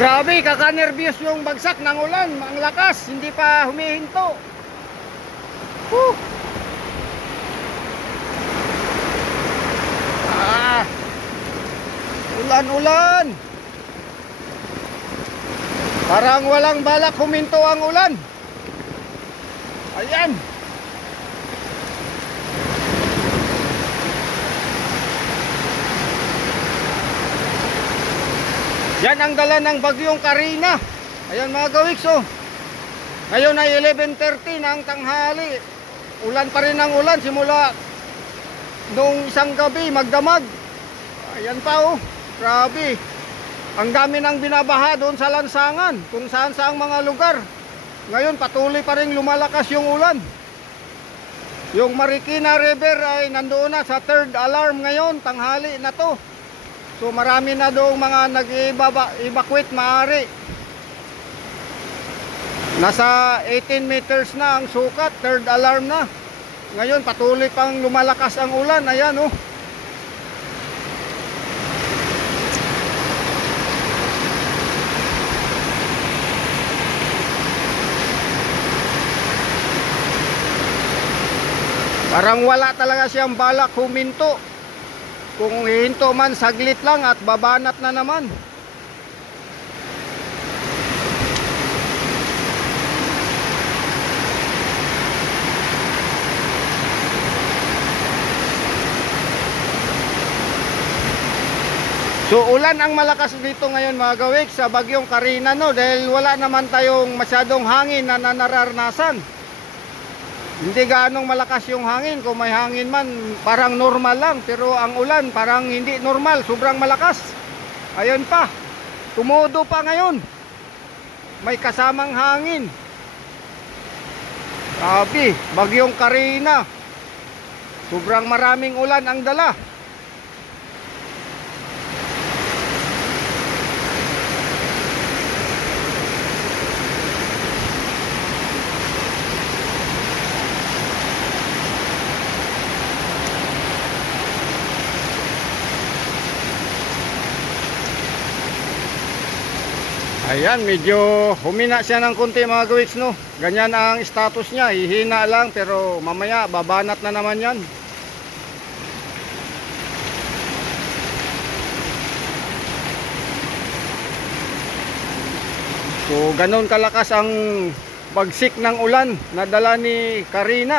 Grabe, kaka-nervyos yung bagsak ng ulan. Ang lakas, hindi pa humihinto. Ulan-ulan. Parang walang balak huminto ang ulan. Ayan. Yan ang dala ng bagyong Karina. Ayan mga kawiks, oh. Ngayon ay 11:30 ng tanghali. Ulan pa rin ang ulan simula nung isang gabi magdamag. Ayan pa, oh. Grabe. Ang dami nang binabaha doon sa lansangan, kung saan saang mga lugar. Ngayon patuloy pa rin lumalakas yung ulan. Yung Marikina River ay nandoon na sa 3rd alarm ngayon, tanghali na to. So marami na doong mga nag-evacuate maaari. Nasa 18 meters na ang sukat, 3rd alarm na. Ngayon patuloy pang lumalakas ang ulan. Ayan, oh. Parang wala talaga siyang balak huminto. Kung hihinto man, saglit lang at babanat na naman. So ulan ang malakas dito ngayon mga gawik sa bagyong Karina, no, dahil wala naman tayong masyadong hangin na nararanasan. Hindi gaanong malakas yung hangin. Kung may hangin man, parang normal lang. Pero ang ulan, parang hindi normal. Sobrang malakas. Ayun pa. Tumodo pa ngayon. May kasamang hangin. Sabi, bagyong Karina. Sobrang maraming ulan ang dala. Ayan, medyo humina siya ng konti mga gawiks, no. Ganyan ang status niya, hihina lang, pero mamaya babanat na naman yan. So ganon kalakas ang bagsik ng ulan na dala ni Karina.